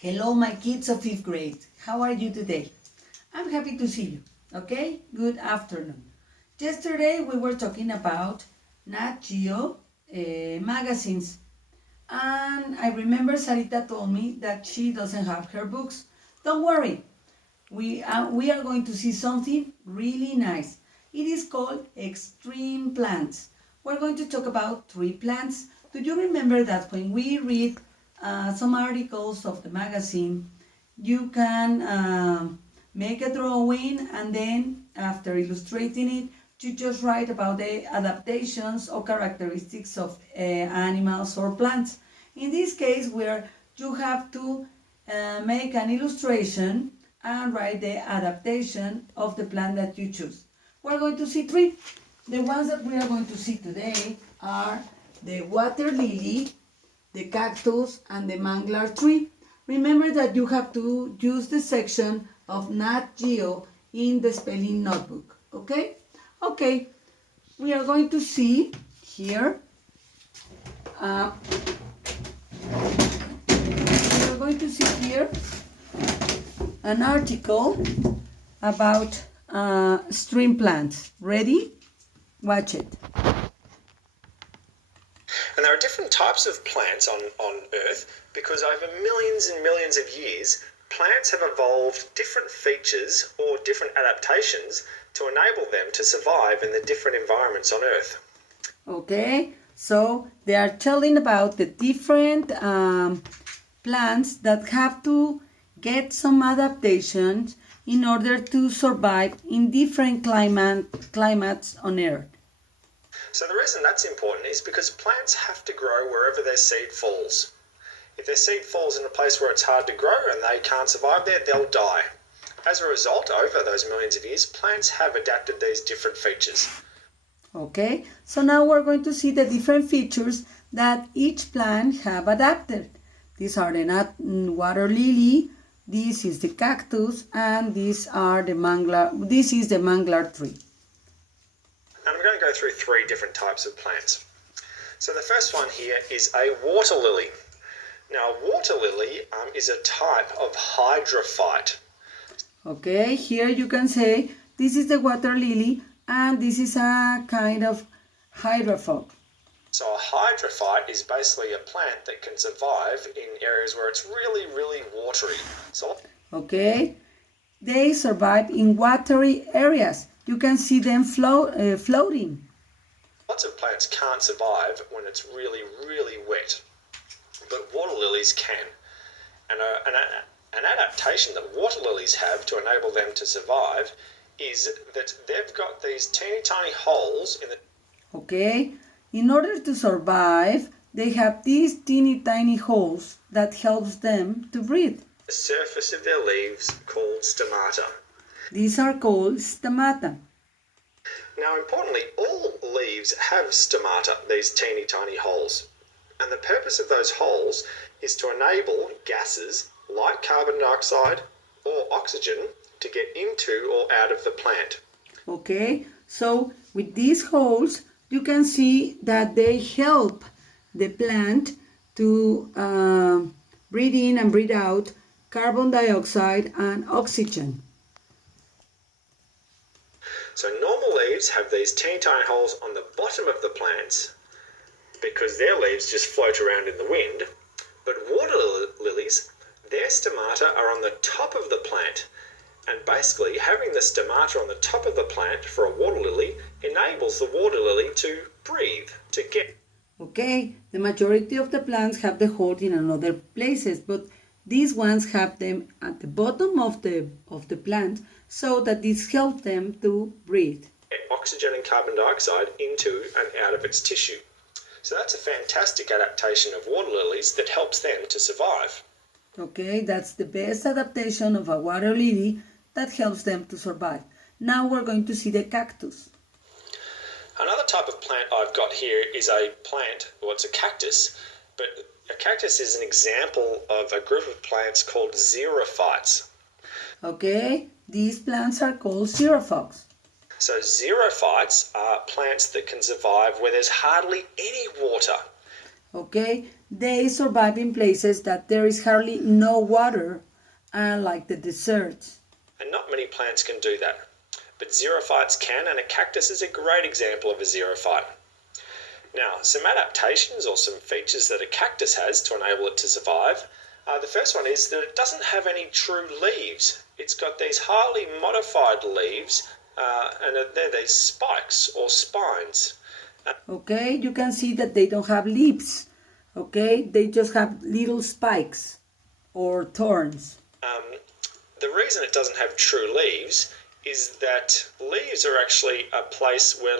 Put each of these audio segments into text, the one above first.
Hello, my kids of 5th grade. How are you today? I'm happy to see you. Okay? Good afternoon. Yesterday we were talking about Nat Geo magazines. And I remember Sarita told me that she doesn't have her books. Don't worry. We are going to see something really nice. It is called extreme plants. We're going to talk about 3 plants. Do you remember that when we read some articles of the magazine, you can make a drawing and then after illustrating it, you just write about the adaptations or characteristics of animals or plants. In this case, where you have to make an illustration and write the adaptation of the plant that you choose. We're going to see 3. The ones that we are going to see today are the water lily, the cactus, and the manglar tree. Remember that you have to use the section of Nat Geo in the spelling notebook, okay? Okay, we are going to see here, an article about stream plants. Ready? Watch it. And there are different types of plants on Earth because over millions and millions of years, plants have evolved different features or different adaptations to enable them to survive in the different environments on Earth. Okay, so they are telling about the different plants that have to get some adaptations in order to survive in different climates on Earth. So the reason that's important is because plants have to grow wherever their seed falls. If their seed falls in a place where it's hard to grow and they can't survive there, they'll die. As a result, over those millions of years, plants have adapted these different features. Okay, so now we're going to see the different features that each plant have adapted. These are the water lily, this is the cactus, and this is the manglar tree. And I'm going to go through 3 different types of plants. So the first one here is a water lily. Now, a water lily is a type of hydrophyte. Okay, here you can say this is the water lily and this is a kind of hydrophyte. So a hydrophyte is basically a plant that can survive in areas where it's really, really watery. Okay, they survive in watery areas. You can see them floating. Lots of plants can't survive when it's really, really wet, but water lilies can. And an adaptation that water lilies have to enable them to survive is that they've got these teeny tiny holes in the... Okay, in order to survive, they have these teeny tiny holes that helps them to breathe. The surface of their leaves called stomata. These are called stomata. Now, importantly, all leaves have stomata, these teeny tiny holes. And the purpose of those holes is to enable gases like carbon dioxide or oxygen to get into or out of the plant. Okay, so with these holes, you can see that they help the plant to breathe in and breathe out carbon dioxide and oxygen. So normal leaves have these teeny tiny holes on the bottom of the plants because their leaves just float around in the wind. But water lilies, their stomata are on the top of the plant. And basically having the stomata on the top of the plant for a water lily enables the water lily to breathe, to get... Okay, the majority of the plants have the hole in other places, but these ones have them at the bottom of the plant so that this helps them to breathe. Oxygen and carbon dioxide into and out of its tissue. So that's a fantastic adaptation of water lilies that helps them to survive. Okay, that's the best adaptation of a water lily that helps them to survive. Now we're going to see the cactus. Another type of plant I've got here is a plant, well, it's a cactus, but a cactus is an example of a group of plants called xerophytes. Okay, these plants are called xerophytes. So xerophytes are plants that can survive where there's hardly any water. Okay, they survive in places that there is hardly no water, like the deserts. And not many plants can do that. But xerophytes can, and a cactus is a great example of a xerophyte. Now, some adaptations or some features that a cactus has to enable it to survive. The first one is that it doesn't have any true leaves. It's got these highly modified leaves, and they're these spikes or spines. Okay, you can see that they don't have leaves. Okay, they just have little spikes or thorns. The reason it doesn't have true leaves is that leaves are actually a place where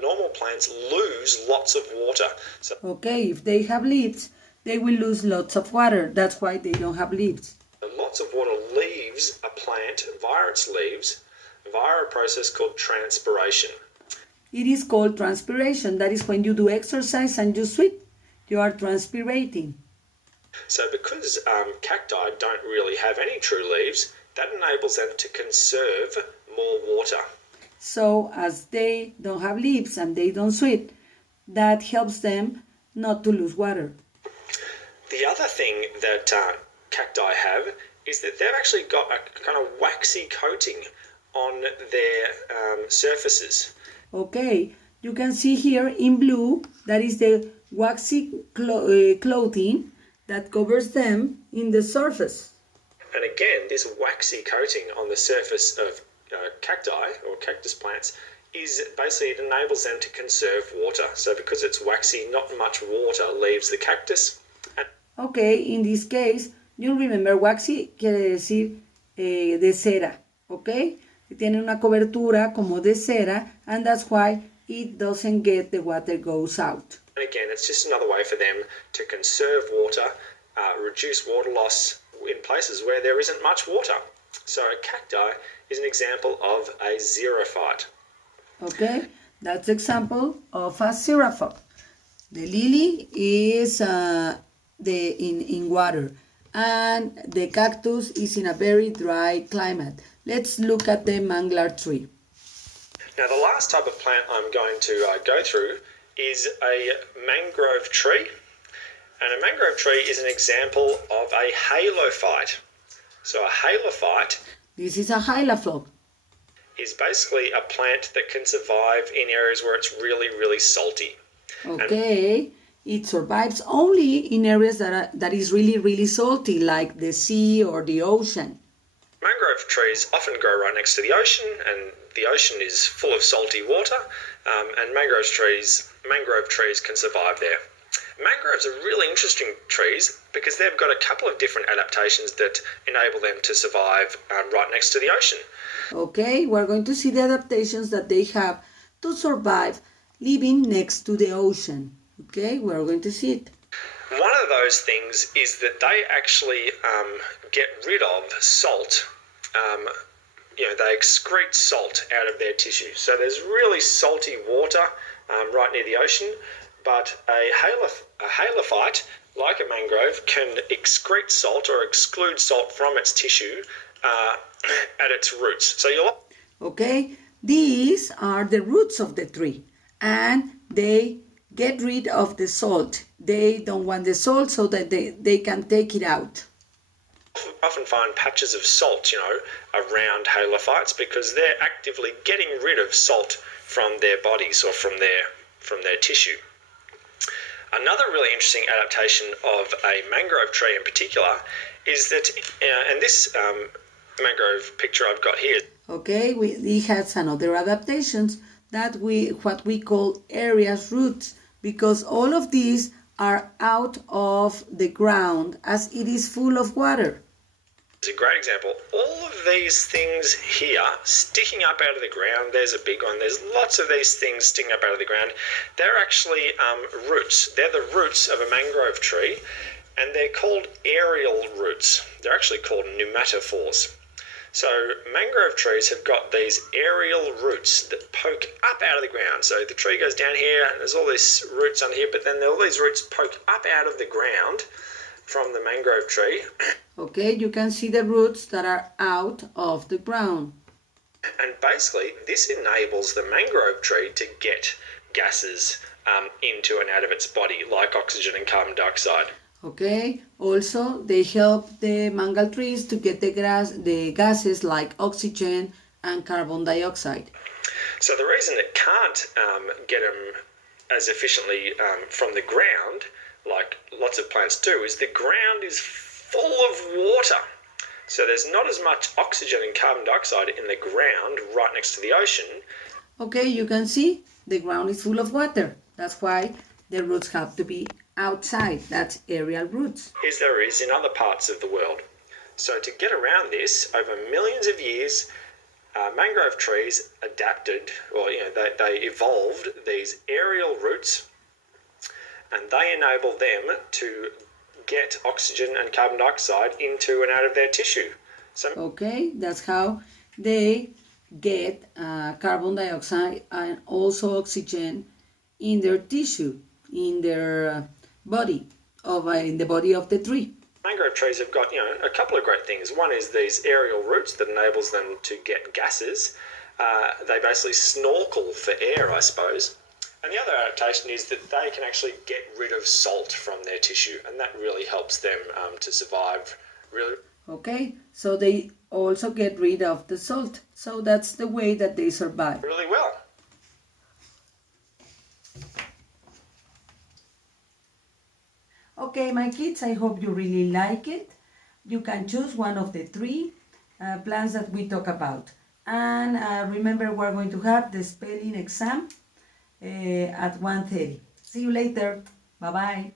normal plants lose lots of water. So, okay, if they have leaves, they will lose lots of water. That's why they don't have leaves. lots of water leaves a plant via its leaves via a process called transpiration. It is called transpiration. That is when you do exercise and you sweat. You are transpirating. So because cacti don't really have any true leaves, that enables them to conserve more water. So as they don't have leaves and they don't sweat, that helps them not to lose water. The other thing that cacti have is that they've actually got a kind of waxy coating on their surfaces. Okay, you can see here in blue, that is the waxy clothing that covers them in the surface. And again, this waxy coating on the surface of cacti or cactus plants is basically, it enables them to conserve water. So because it's waxy, not much water leaves the cactus. Okay, in this case, you remember waxy quiere decir de cera, okay? Tiene una cobertura como de cera, and that's why it doesn't get the water goes out. And again, it's just another way for them to conserve water, reduce water loss in places where there isn't much water. So a cacti is an example of a xerophyte. Okay, that's example of a xerophyte. The lily is in water, and the cactus is in a very dry climate. Let's look at the manglar tree. Now the last type of plant I'm going to go through is a mangrove tree. And a mangrove tree is an example of a halophyte. So a halophyte This is a halophyte. is basically a plant that can survive in areas where it's really, really salty. Okay, it survives only in areas that is really, really salty, like the sea or the ocean. Mangrove trees often grow right next to the ocean, and the ocean is full of salty water, and mangrove trees can survive there. Mangroves are really interesting trees because they've got a couple of different adaptations that enable them to survive right next to the ocean. Okay, we're going to see the adaptations that they have to survive living next to the ocean. Okay, we're going to see it. One of those things is that they actually get rid of salt. They excrete salt out of their tissue. So there's really salty water right near the ocean, but a halophyte, like a mangrove, can excrete salt or exclude salt from its tissue at its roots. So Okay, these are the roots of the tree, and they get rid of the salt. They don't want the salt so that they can take it out. often find patches of salt, around halophytes because they're actively getting rid of salt from their bodies or from their tissue. Another really interesting adaptation of a mangrove tree in particular is that, and this mangrove picture I've got here. Okay, it has another adaptations that what we call areas roots, because all of these are out of the ground as it is full of water. It's a great example. All of these things here sticking up out of the ground, there's a big one, there's lots of these things sticking up out of the ground. They're actually roots. They're the roots of a mangrove tree, and they're called aerial roots. They're actually called pneumatophores. So mangrove trees have got these aerial roots that poke up out of the ground. So the tree goes down here, and there's all these roots under here, but then all these roots poke up out of the ground from the mangrove tree. Okay, you can see the roots that are out of the ground. And basically, this enables the mangrove tree to get gases into and out of its body, like oxygen and carbon dioxide. Okay, also they help the mango trees to get the gases like oxygen and carbon dioxide. So the reason it can't get them as efficiently from the ground, like lots of plants do, is the ground is full of water. So there's not as much oxygen and carbon dioxide in the ground right next to the ocean. Okay, you can see the ground is full of water. That's why the roots have to be outside. That's aerial roots. As there is in other parts of the world. So to get around this, over millions of years, mangrove trees adapted, or they evolved these aerial roots, and they enable them to get oxygen and carbon dioxide into and out of their tissue. So okay, that's how they get carbon dioxide and also oxygen in their tissue, in their body, in the body of the tree. Mangrove trees have got, a couple of great things. One is these aerial roots that enables them to get gases. They basically snorkel for air, I suppose. And the other adaptation is that they can actually get rid of salt from their tissue, and that really helps them to survive. Okay, so they also get rid of the salt. So that's the way that they survive. Really well. Okay, my kids, I hope you really like it. You can choose one of the three plants that we talk about. And remember, we're going to have the spelling exam at 1:30. See you later. Bye-bye.